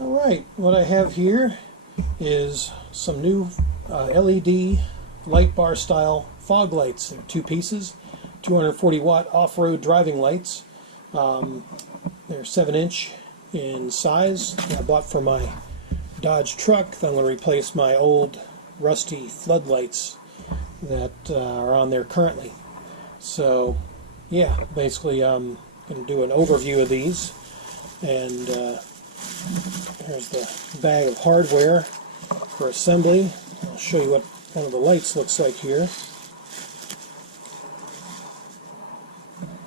Alright, what I have here is some new LED light bar style fog lights. They're two pieces, 240 watt off-road driving lights. They're 7-inch in size. I bought for my Dodge truck that I'm going to replace my old rusty floodlights that are on there currently. So yeah, basically I'm going to do an overview of these, and here's the bag of hardware for assembly. I'll show you what one of the lights looks like here.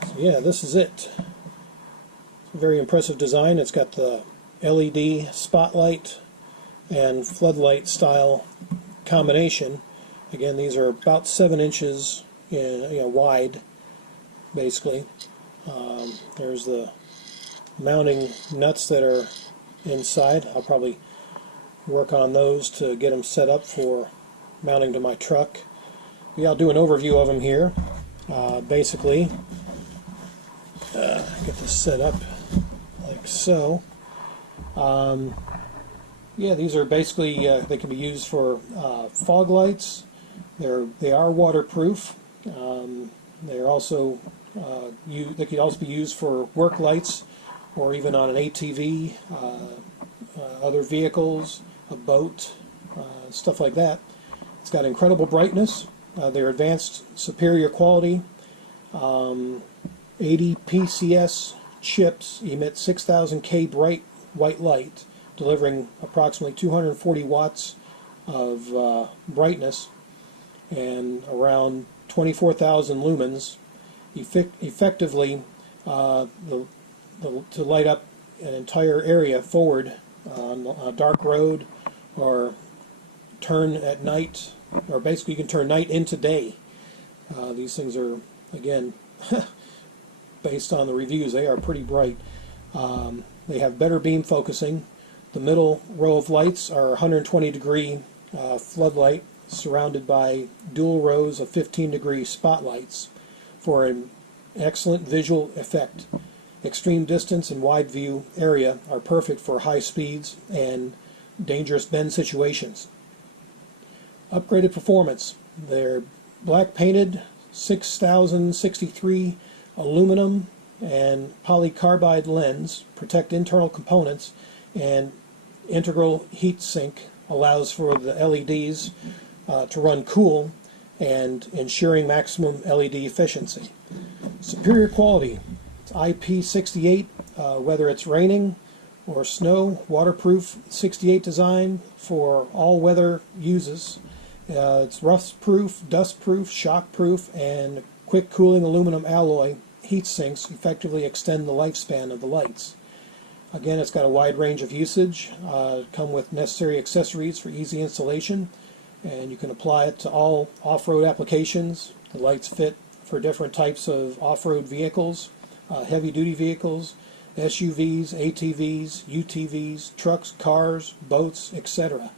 So yeah, this is it. It's a very impressive design. It's got the LED spotlight and floodlight style combination. Again, these are about 7 inches wide, basically. There's the mounting nuts that are inside. I'll probably work on those to get them set up for mounting to my truck. Yeah, I'll do an overview of them here. Basically, get this set up like so. Yeah, these are basically they can be used for fog lights. They are waterproof. They're also they could also be used for work lights, or even on an ATV, other vehicles, a boat, stuff like that. It's got incredible brightness. They're advanced, superior quality. 80 PCS chips emit 6,000 K bright white light, delivering approximately 240 watts of brightness and around 24,000 lumens, effectively to light up an entire area forward on a dark road, or turn at night, or basically you can turn night into day. These things are, again, based on the reviews, they are pretty bright. They have better beam focusing. The middle row of lights are 120 degree floodlight surrounded by dual rows of 15 degree spotlights for an excellent visual effect. Extreme distance and wide view area are perfect for high speeds and dangerous bend situations. Upgraded performance. They're black painted, 6063 aluminum and polycarbide lens, protect internal components, and integral heat sink allows for the LEDs to run cool and ensuring maximum LED efficiency. Superior quality. It's IP68, whether it's raining or snow, waterproof 68 design for all weather uses. It's rust-proof, dust-proof, shock-proof, and quick cooling aluminum alloy heat sinks effectively extend the lifespan of the lights. Again, it's got a wide range of usage, come with necessary accessories for easy installation, and you can apply it to all off-road applications. The lights fit for different types of off-road vehicles, heavy-duty vehicles, SUVs, ATVs, UTVs, trucks, cars, boats, etc.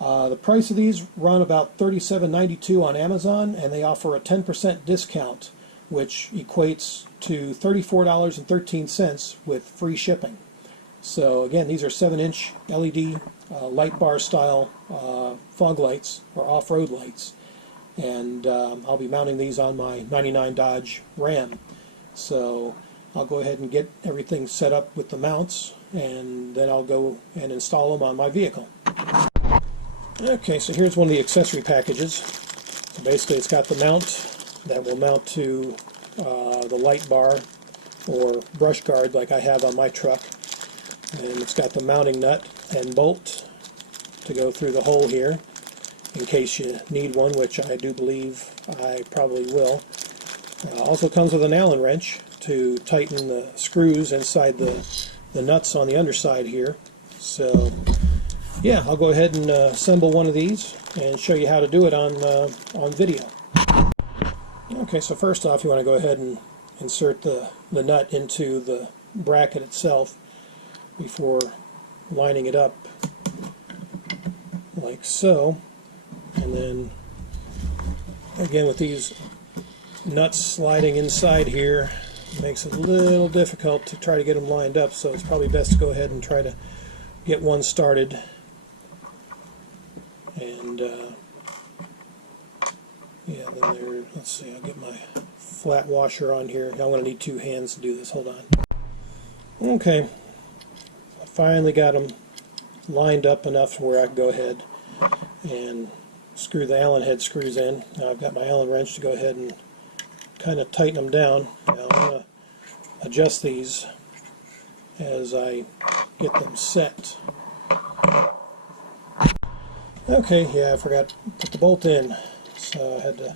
The price of these run about $37.92 on Amazon, and they offer a 10% discount, which equates to $34.13 with free shipping. So again, these are 7-inch LED light bar style fog lights, or off-road lights, and I'll be mounting these on my 99 Dodge Ram. So I'll go ahead and get everything set up with the mounts, and then I'll go and install them on my vehicle. Okay, so here's one of the accessory packages. So basically it's got the mount that will mount to the light bar or brush guard like I have on my truck, and it's got the mounting nut and bolt to go through the hole here in case you need one, which I do believe I probably will. Also comes with an Allen wrench to tighten the screws inside the nuts on the underside here. So yeah, I'll go ahead and assemble one of these and show you how to do it on video. Okay, so first off, you want to go ahead and insert the nut into the bracket itself before lining it up like so. And then again, with these nuts sliding inside here, it makes it a little difficult to try to get them lined up, so it's probably best to go ahead and try to get one started. And yeah, then there, let's see, I'll get my flat washer on here. I'm going to need two hands to do this. Hold on. Okay, I finally got them lined up enough where I can go ahead and screw the Allen head screws in. Now I've got my Allen wrench to go ahead and kind of tighten them down. Now I'm going to adjust these as I get them set. Okay, yeah, I forgot to put the bolt in, so I had to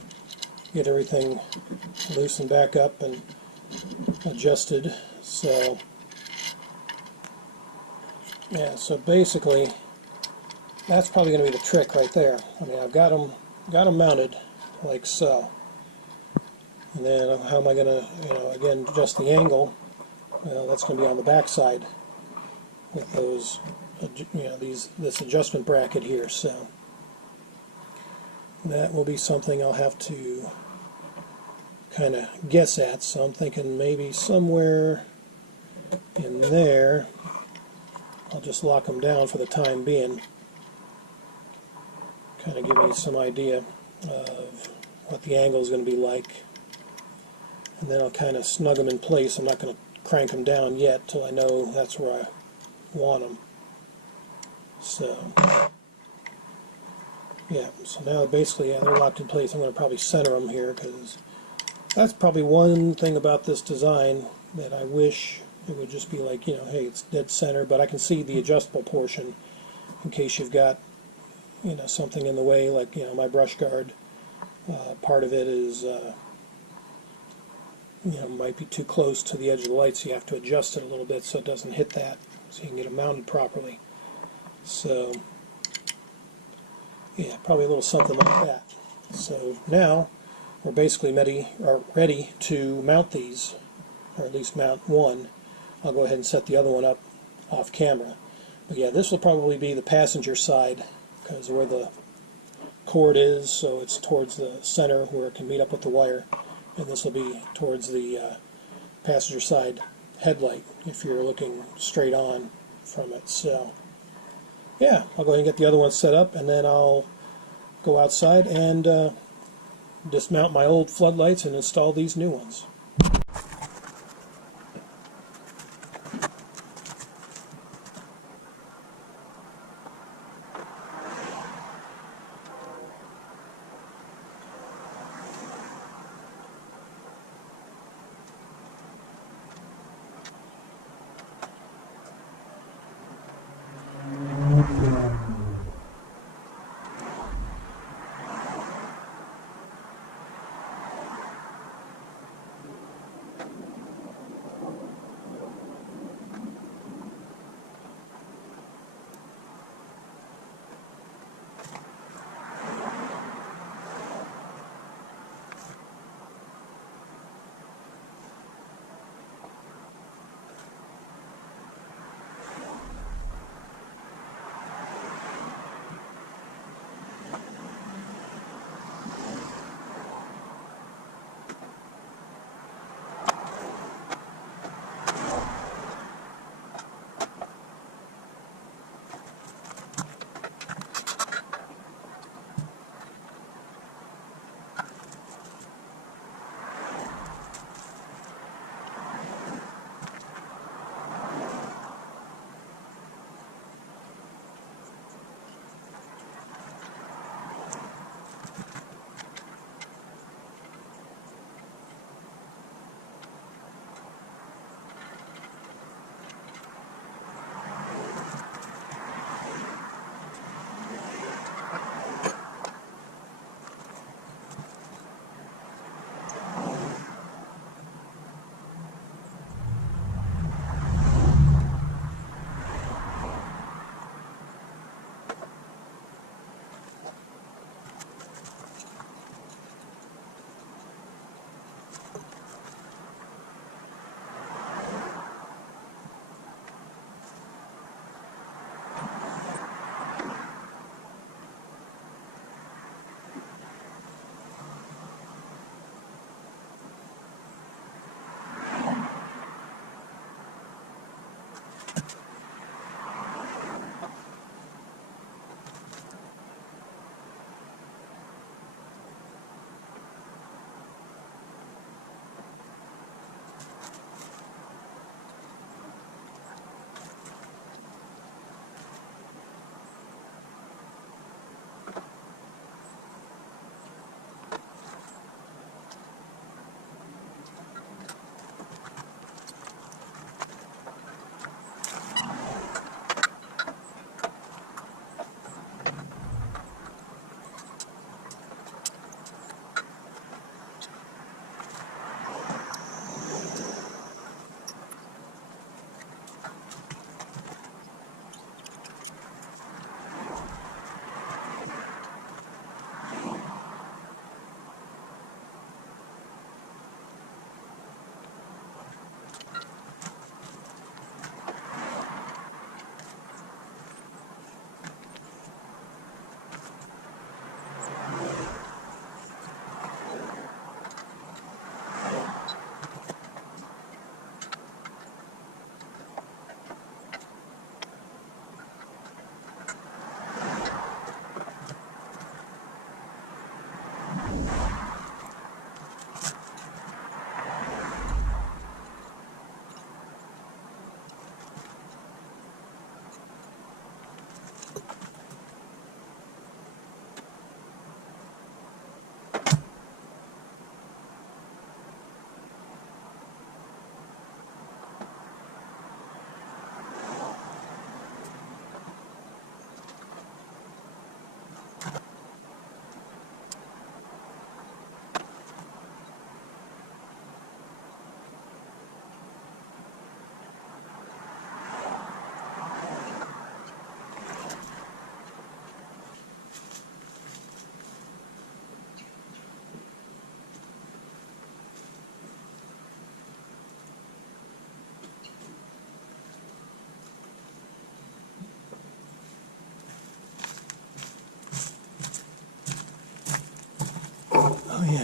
get everything loosened back up and adjusted. So yeah, so basically that's probably going to be the trick right there. I mean, I've got them mounted like so, and then how am I going to, again, adjust the angle? Well, that's going to be on the back side with those, this adjustment bracket here. So that will be something I'll have to kind of guess at. So I'm thinking maybe somewhere in there. I'll just lock them down for the time being. Kind of give me some idea of what the angle is going to be like. And then I'll kind of snug them in place. I'm not going to crank them down yet till I know that's where I want them. So yeah, so now basically, yeah, they're locked in place. I'm going to probably center them here, because that's probably one thing about this design that I wish it would just be like, hey, it's dead center, but I can see the adjustable portion in case you've got, something in the way, like, my brush guard. Part of it is, might be too close to the edge of the light, so you have to adjust it a little bit so it doesn't hit that, so you can get it mounted properly. So yeah, probably a little something like that. So now we're basically ready to mount these, or at least mount one. I'll go ahead and set the other one up off camera. But yeah, this will probably be the passenger side, because where the cord is, so it's towards the center where it can meet up with the wire, and this will be towards the passenger side headlight if you're looking straight on from it. So yeah, I'll go ahead and get the other one set up, and then I'll go outside and dismount my old floodlights and install these new ones.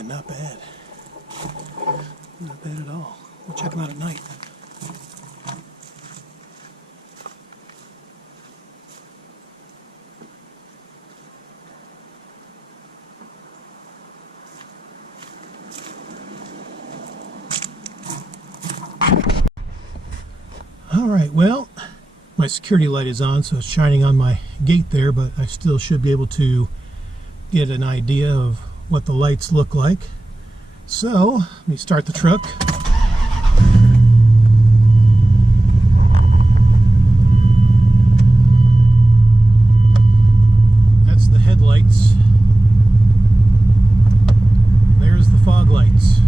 not bad. Not bad at all. We'll check them out at night. Alright, well, my security light is on, so it's shining on my gate there, but I still should be able to get an idea of what the lights look like. So, let me start the truck. That's the headlights. There's the fog lights.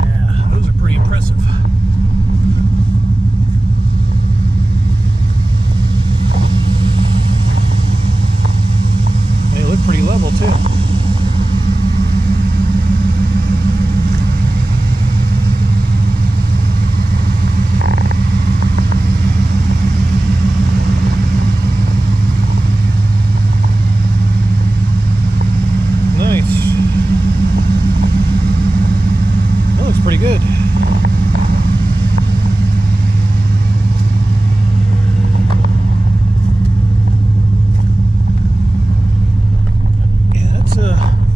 Yeah, those are pretty impressive. They look pretty level too. Nice. That looks pretty good.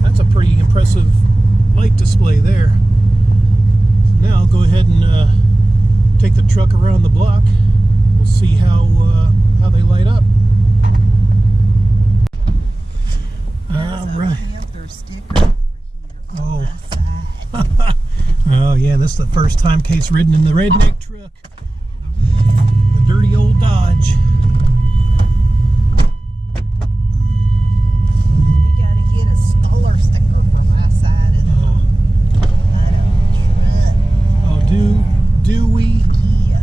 That's a pretty impressive light display there. So now I'll go ahead and take the truck around the block. We'll see how they light up. All right. Oh. Oh yeah, this is the first time Kate's ridden in the redneck truck. The dirty old Dodge. Do we? Yeah.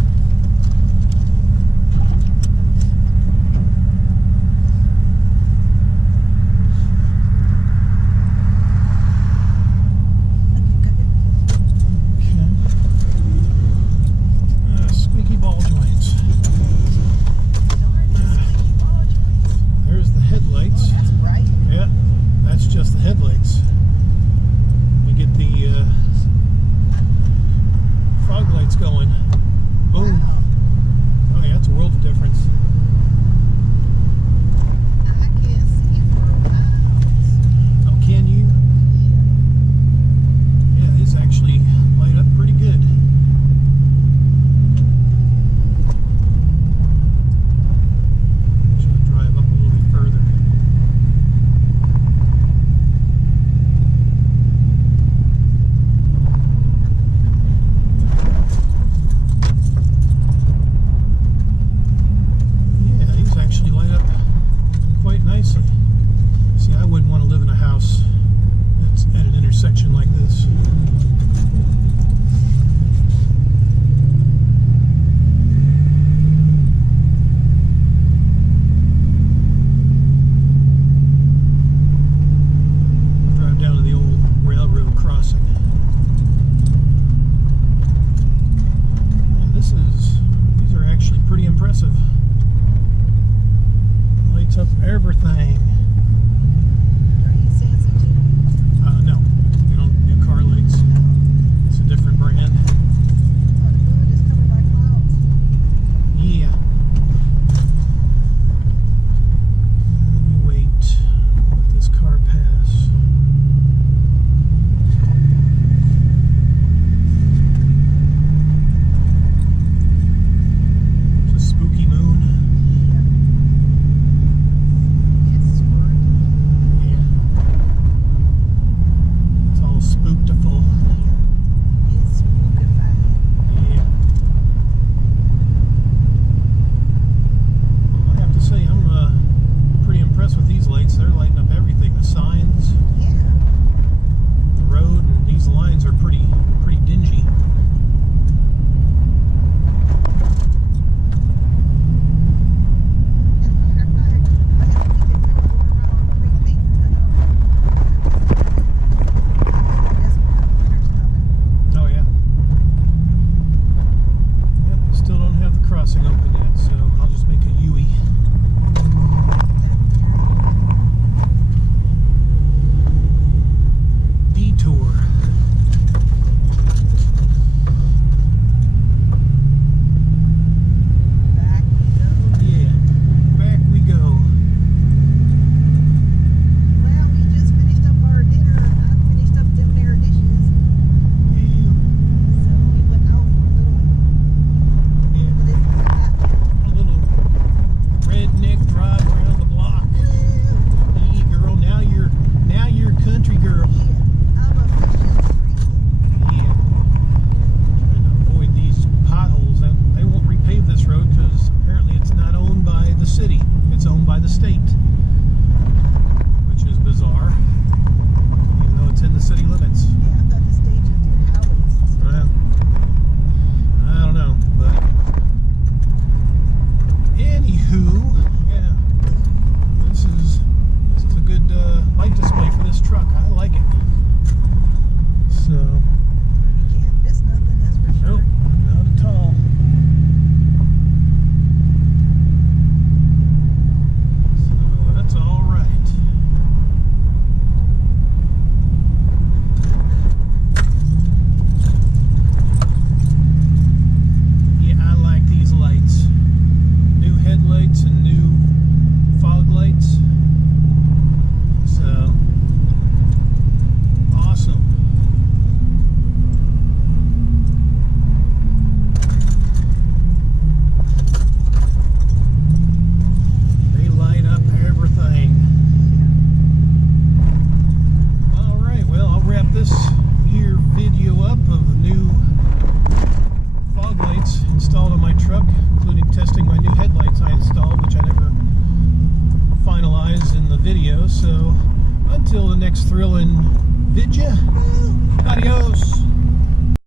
installed on my truck, including testing my new headlights I installed, which I never finalized in the video. So until the next thrilling vidya, adios.